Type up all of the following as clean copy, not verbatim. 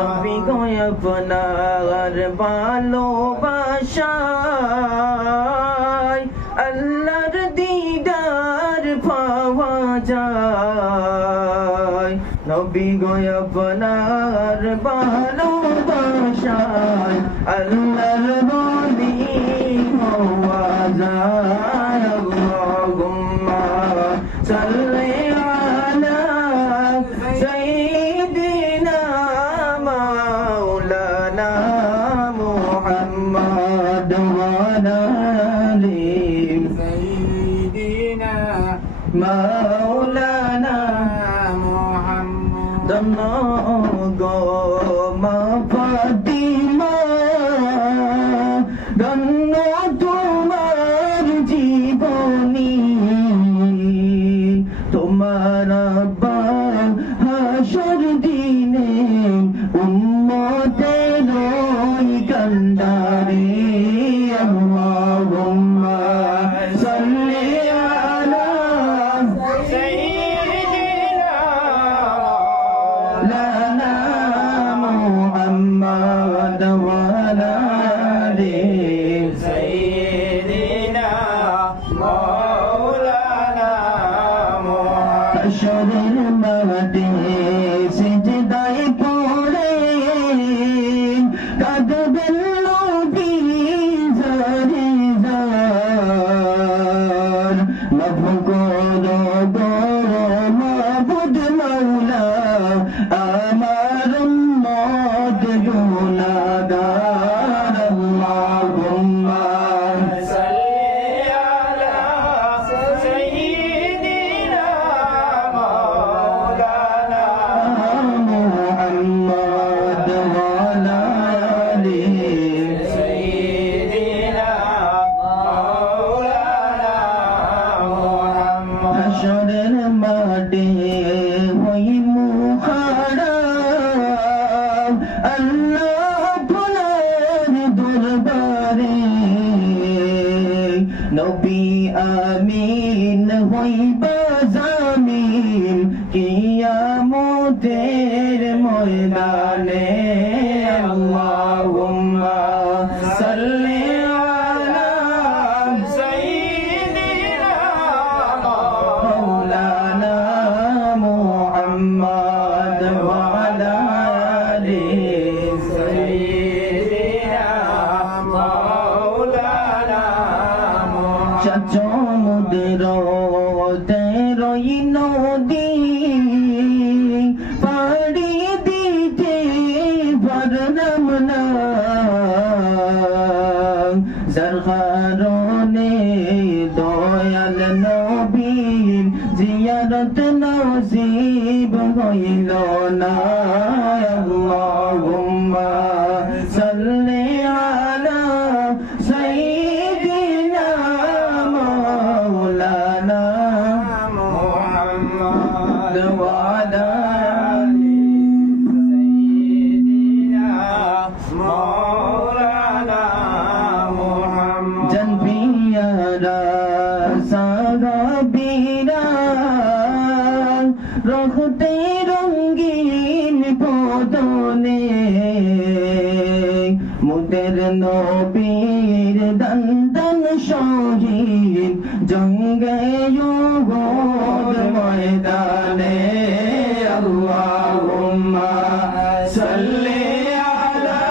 নবী গো আপনার ভালোবাসায় আল্লাহর দিদার পাওয়া যায়। নবী গো আপনার ভালোবাসায় আল্লাহর বলি হওয়া যায়। আল্লাহুম্মা সাল্লি আলা সাইয়্যিদিনা মাওলানা মুহাম্মদ ওয়া আলা আলি সাইয়্যিদিনা মাওলানা মুহাম্মদ। ধন্য গো মা ফাতিমা, ধন্য তোমার জীবনী, তোমার আব্বা হাসর দিনে উম্মতের ওই কান্ডারে। আল্লাহুম্মা সাল্লি আলা সাইয়্যিদিনা লানা মুহাম্মদ ওয়া আলা আলি সাইয়্যিদিনা মাওলানা মুহাম্মদ। হাশরের মাঠে সিজদায় পড়ে কাঁদবেন নবী জারে জার। মাফ করো গো মাবুদ মাওলা আমার উম্মত গুনাহগার। আল্লাহুম্মা সাল্লি আলা সাইয়্যিদিনা মাওলানা মুহাম্মদ ওয়া আলা আলি সাইয়্যিদিনা মাওলানা মুহাম্মদ। হাশরের মাঠে ওই মুখারা আল্লাহ ভোলার দরবারে নবী আমিন হইবা জামিন কিয়ামতের ময়দানে। আল্লাহুম্মা সাল্লি আলা সাইয়্যিদিনা মাওলানা মুহাম্মদ ওয়া আলা আলি সাইয়্যিদিনা মাওলানা মুহাম্মদ। সমুদ্র তেরোই নদী পাড়ি দিতে পারলাম না, যার কারণে দয়াল নবীর জিয়ারত নসিব হইল না। আল্লাহুম্মা সাল্লি আলা সাইয়্যিদিনা মাওলানা মুহাম্মদ ওয়া আলা আলি সাইয়্যিদিনা মাওলানা মুহাম্মদ। জানবিয়ারা সাহাবীরা রহতে রঙ্গিন বদনে মুদের নবীর দান শহীদ জঙ্গে উহুদ ময়দানে। আল্লাহুম্মা সাল্লি আলা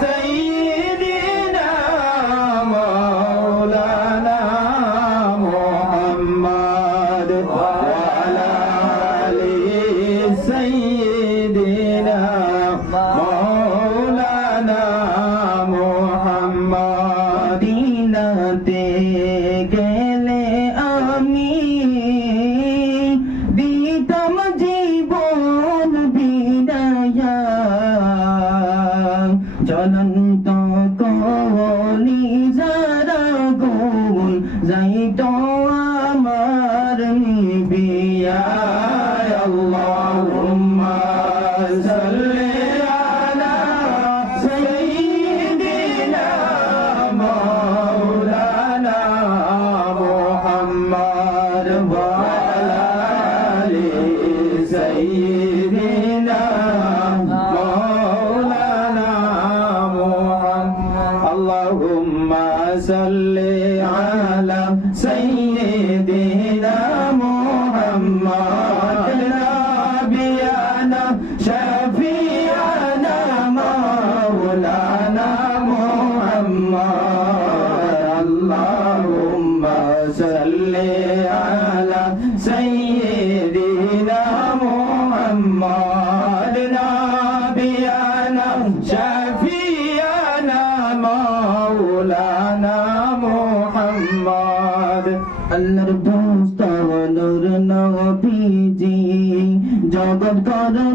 সাইয়্যিদিনা মাওলানা মুহাম্মদ ওয়া আলা আলি সাইয়্যিদিনা মাওলানা মুহাম্মদ। মদিনাতে গেলে আমি سيدنا مولانا محمد اللهم صل على سيدنا محمد نبينا شفيعنا مولانا محمد اللهم صل على سيدنا محمد نبينا شفيعنا مولانا محمد আল্লাহর দোস্ত নূর নবীজি জগৎ করো